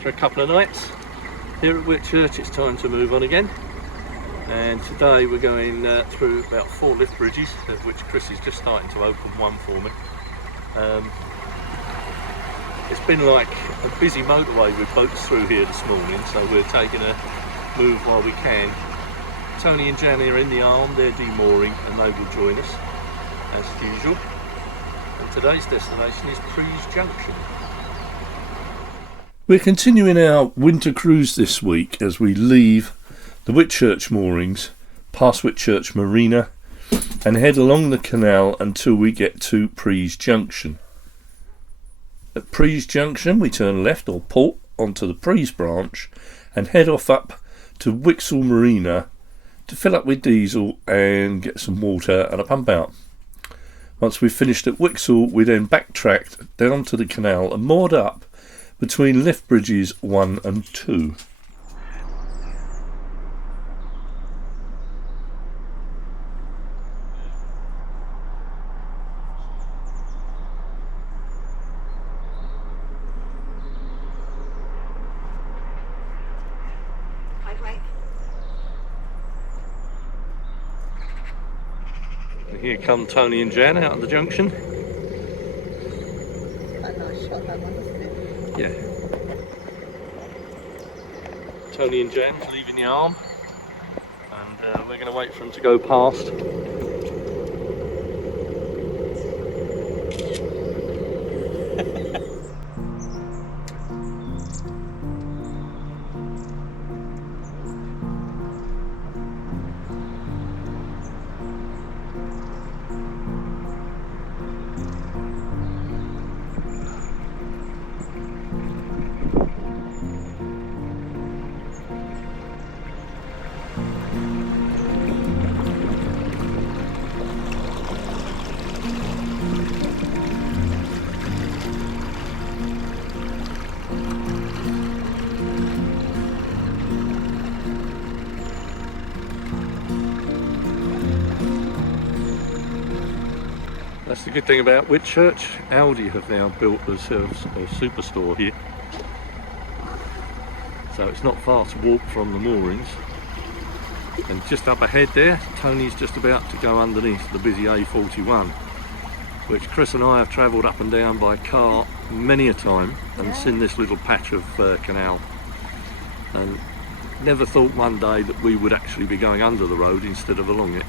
after a couple of nights here at Whitchurch. It's time to move on again, and today we're going through about 4 lift bridges, of which Chris is just starting to open one for me. It's been like a busy motorway with boats through here this morning, so we're taking a move while we can. Tony and Jan are in the arm, they're demooring, and they will join us as usual. And today's destination is Junction. We're continuing our winter cruise this week as we leave the Whitchurch moorings, past Whitchurch Marina, and head along the canal until we get to Junction. At Junction we turn left or port onto the Prees branch and head off up to Whixall Marina to fill up with diesel and get some water and a pump out. Once we've finished at Whixall, we then backtracked down to the canal and moored up between lift bridges 1 and 2. And here come Tony and Jan out of the Junction. That nice shot, that one, isn't it? Yeah. Tony and Jan leaving the arm, and we're going to wait for them to go past. That's the good thing about Whitchurch. Audi have now built themselves a superstore here, so it's not far to walk from the moorings. And just up ahead there, Tony's just about to go underneath the busy A41, which Chris and I have travelled up and down by car many a time and seen this little patch of canal, and never thought one day that we would actually be going under the road instead of along it.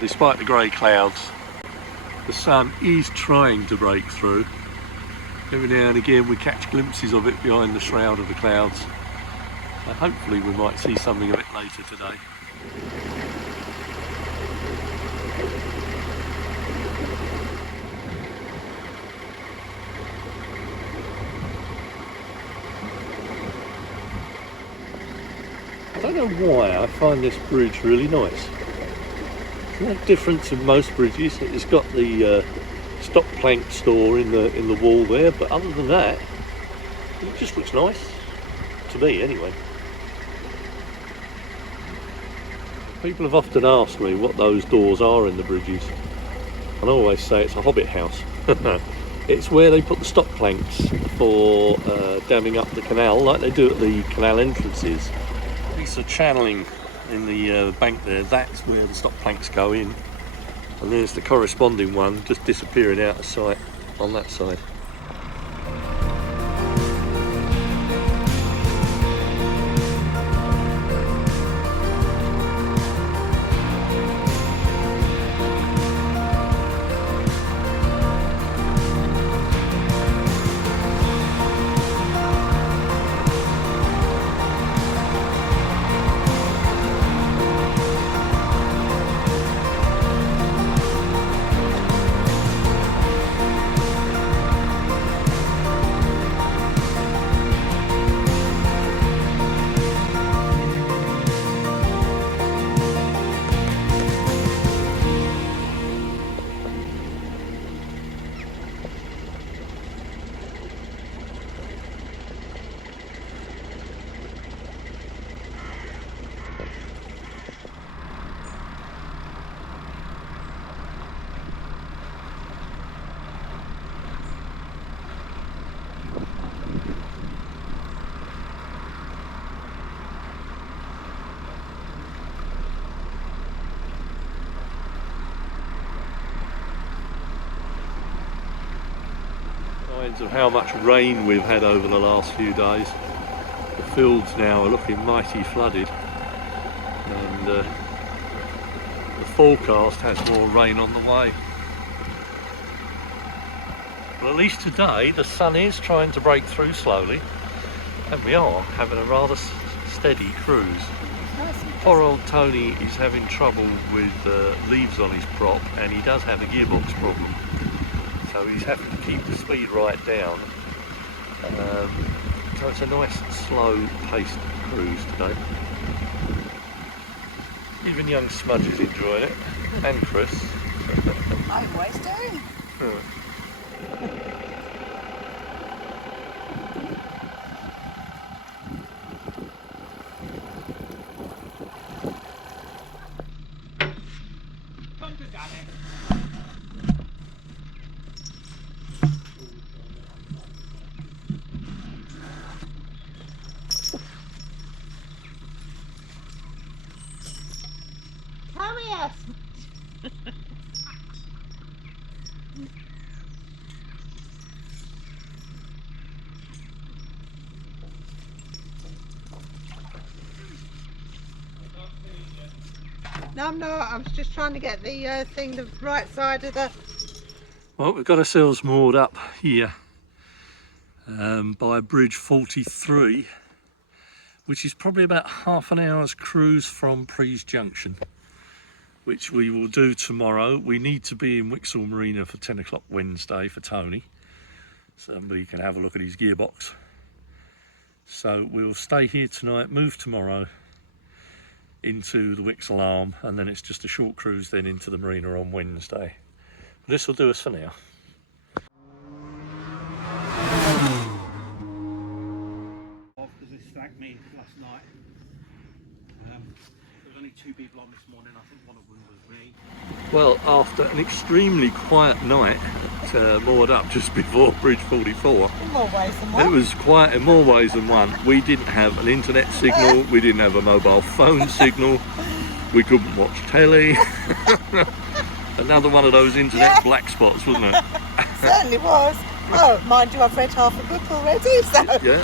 Despite the grey clouds, The sun is trying to break through. Every now and again we catch glimpses of it behind the shroud of the clouds. Hopefully we might see something of it later today. I don't know why I find this bridge really nice. It's no different to most bridges. It's got the stop plank store in the wall there, but other than that, it just looks nice to me anyway. People have often asked me what those doors are in the bridges, and I always say it's a hobbit house. It's where they put the stop planks for damming up the canal, like they do at the canal entrances. Piece of channeling in the bank there, that's where the stop planks go in, and there's the corresponding one just disappearing out of sight on that side. Of how much rain we've had over the last few days. The fields now are looking mighty flooded, and the forecast has more rain on the way. Well, at least today the sun is trying to break through slowly, and we are having a rather steady cruise. Poor old Tony is having trouble with leaves on his prop, and he does have a gearbox problem. So he's having to keep the speed right down. So it's a nice slow-paced cruise today. Even young Smudge is enjoying it, and Chris. I always do. No, I'm not. I was just trying to get the thing the right side of the... Well, we've got ourselves moored up here by bridge 43, which is probably about half an hour's cruise from Prees Junction, which we will do tomorrow. We need to be in Whixall Marina for 10 o'clock Wednesday for Tony. Somebody can have a look at his gearbox. So we'll stay here tonight, move tomorrow into the Whixall arm, and then it's just a short cruise then into the marina on Wednesday. This will do us for now. Because they slagged me last night. There was only 2 people on this morning. I think one of them was me. Well, after an extremely quiet night moored up just before bridge 44, In more ways than one. it was quiet in more ways than one. We didn't have an internet signal, we didn't have a mobile phone signal, we couldn't watch telly. Another one of those internet black spots, wasn't it? Certainly was. Oh, mind you, I've read half a book already, so... Yeah,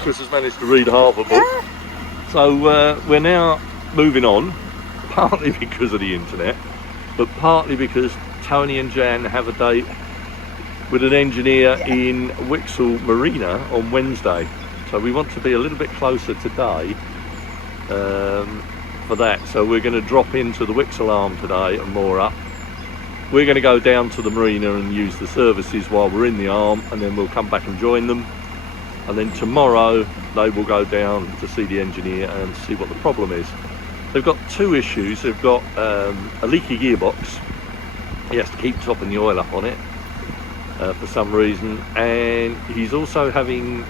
Chris has managed to read half a book. So we're now moving on, partly because of the internet, but partly because Tony and Jan have a date with an engineer in Whixall Marina on Wednesday. So we want to be a little bit closer today for that. So we're going to drop into the Whixall arm today and moor up. We're going to go down to the marina and use the services while we're in the arm, and then we'll come back and join them. And then tomorrow they will go down to see the engineer and see what the problem is. They've got two issues. They've got a leaky gearbox. He has to keep topping the oil up on it for some reason, and he's also having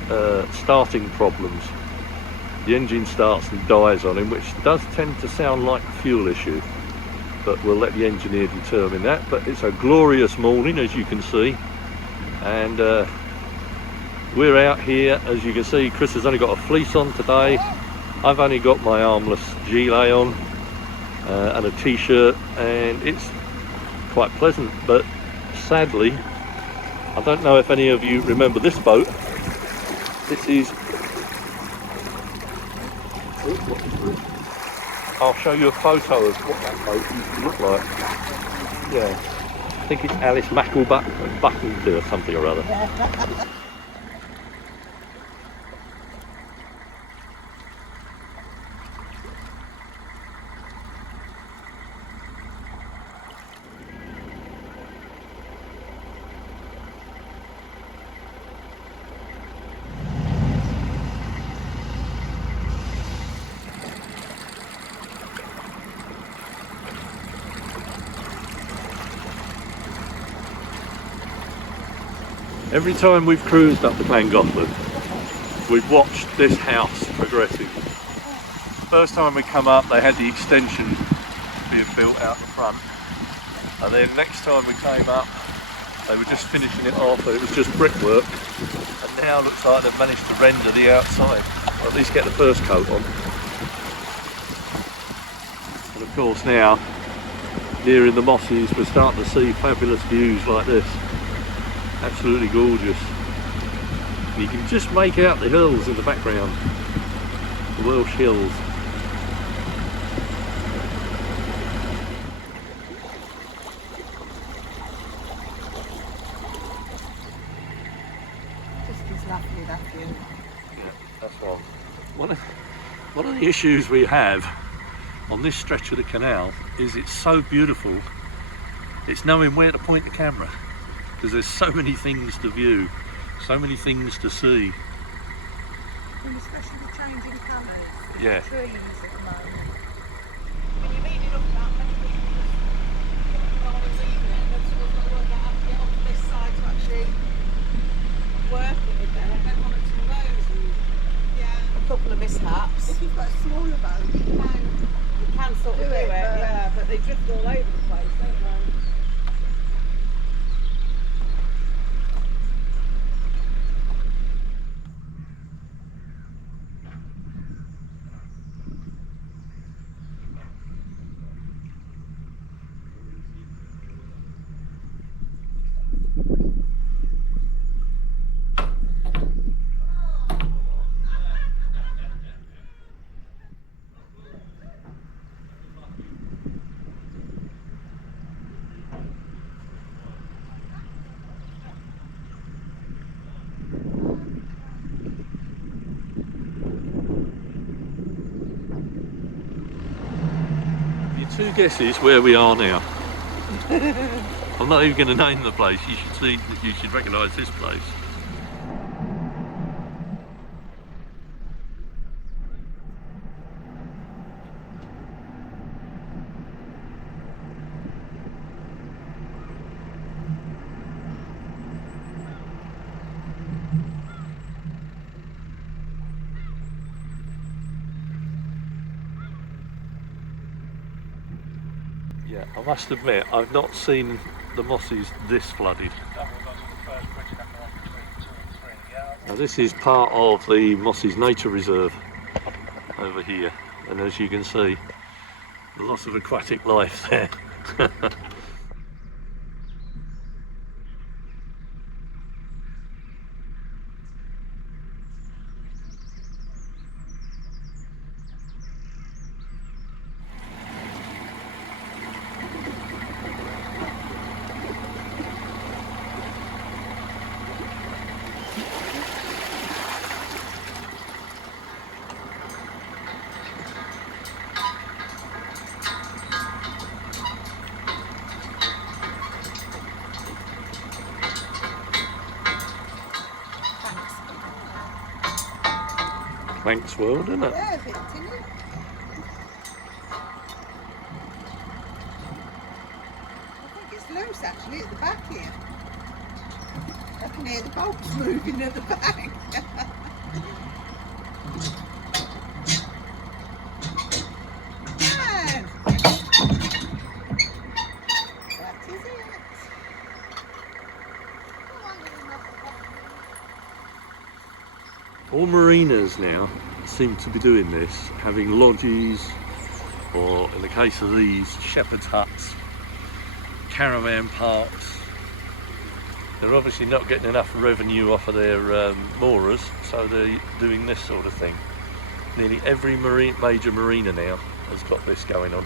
starting problems. The engine starts and dies on him, which does tend to sound like a fuel issue, but we'll let the engineer determine that. But it's a glorious morning, as you can see, and we're out here. As you can see, Chris has only got a fleece on today. I've only got my armless gilet on and a t-shirt, and it's quite pleasant. But sadly, I don't know if any of you remember this boat. This is, I'll show you a photo of what that boat used to look like. Yeah, I think it's Alice Buckled or something or other. Every time we've cruised up the Llangollen, we've watched this house progressing. First time we come up, they had the extension being built out the front, and then next time we came up, they were just finishing it off. It was just brickwork, and now it looks like they've managed to render the outside, or at least get the first coat on. And of course now, nearing the mosses, we're starting to see fabulous views like this. Absolutely gorgeous. You can just make out the hills in the background, the Welsh hills. Just as lovely, that view. Yeah, that's one. One of the issues we have on this stretch of the canal is it's so beautiful, it's knowing where to point the camera, because there's so many things to view, so many things to see. And especially the changing colours. Yeah. Trees at the moment. When you read it up that, many people just go on and read it, and then someone's got to work out how to get onto this side to actually work with it. Then I've had one or two of those, and a couple of mishaps. If you've got a smaller boat, you can sort of do it, yeah, but they drift all over the place, don't they? Two guesses where we are now. I'm not even going to name the place. You should see. You should recognise this place. Yeah, I must admit, I've not seen the mosses this flooded. Now this is part of the Mosses Nature Reserve over here, and as you can see, the loss of aquatic life there. Manx world, isn't it? Yeah, a bit, isn't it? I think it's loose actually at the back here. I can hear the bolts moving at the back. Man. That is it. All marinas now seem to be doing this, having lodges, or in the case of these, shepherd's huts, caravan parks. They're obviously not getting enough revenue off of their moorers, so they're doing this sort of thing. Nearly every major marina now has got this going on.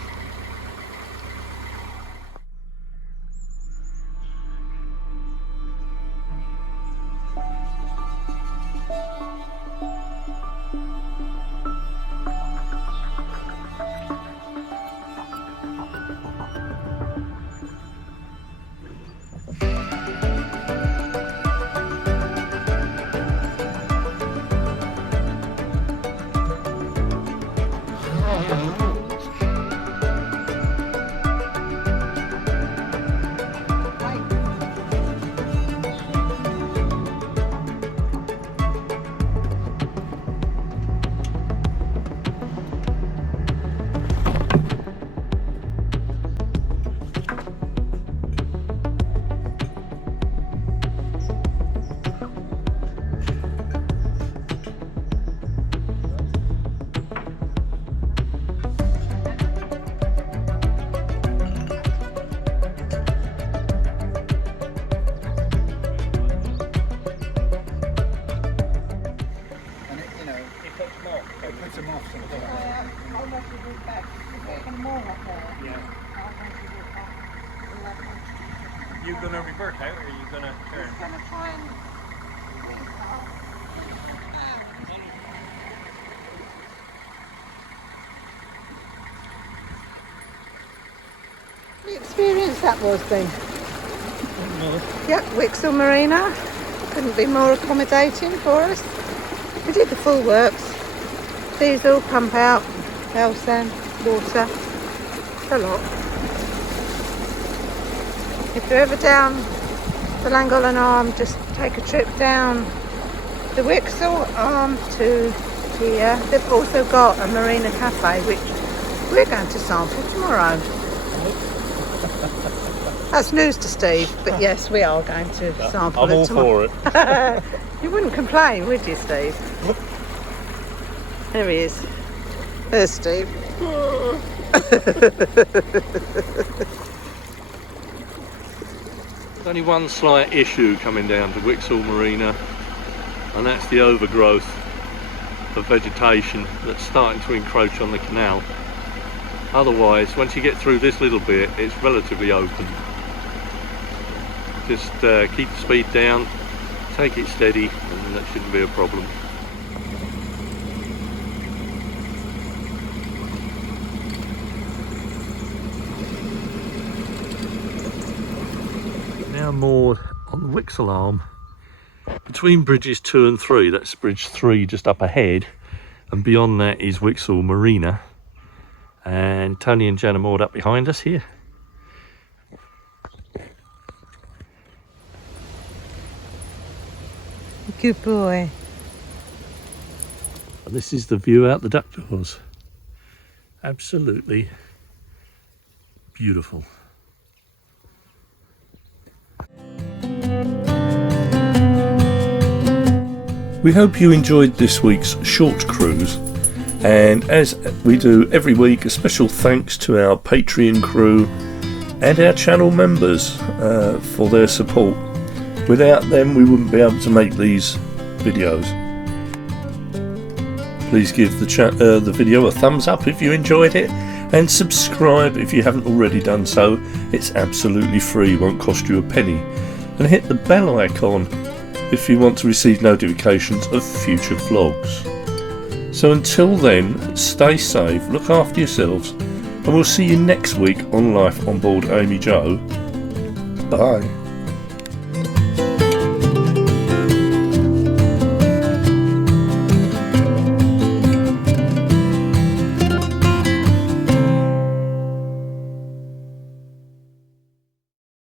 You gonna revert out, or are you gonna turn? I'm gonna try and the experience that was then. Yep, Whixall Marina. Couldn't be more accommodating for us. We did the full works. Diesel, pump out, bell sand, water. A lot. If you're ever down the Llangollen Arm, just take a trip down the Whixall Arm to here. They've also got a marina cafe, which we're going to sample tomorrow. That's news to Steve, but yes, we are going to sample I'm it all tomorrow. for it. You wouldn't complain, would you, Steve? There he is. There's Steve. There's only one slight issue coming down to Whixall Marina, and that's the overgrowth of vegetation that's starting to encroach on the canal. Otherwise, once you get through this little bit, it's relatively open. Just keep the speed down, take it steady, and that shouldn't be a problem. Now moored on the Whixall Arm between bridges 2 and 3. That's bridge 3 just up ahead, and beyond that is Whixall Marina, and Tony and Jen are moored up behind us here. Good boy. And this is the view out the duck doors. Absolutely beautiful. We hope you enjoyed this week's short cruise, and as we do every week, a special thanks to our Patreon crew and our channel members for their support. Without them, we wouldn't be able to make these videos. Please give the video a thumbs up if you enjoyed it, and subscribe if you haven't already done so. It's absolutely free, won't cost you a penny. And hit the bell icon if you want to receive notifications of future vlogs. So until then, stay safe, look after yourselves, and we'll see you next week on Life on Board AmyJo. Bye.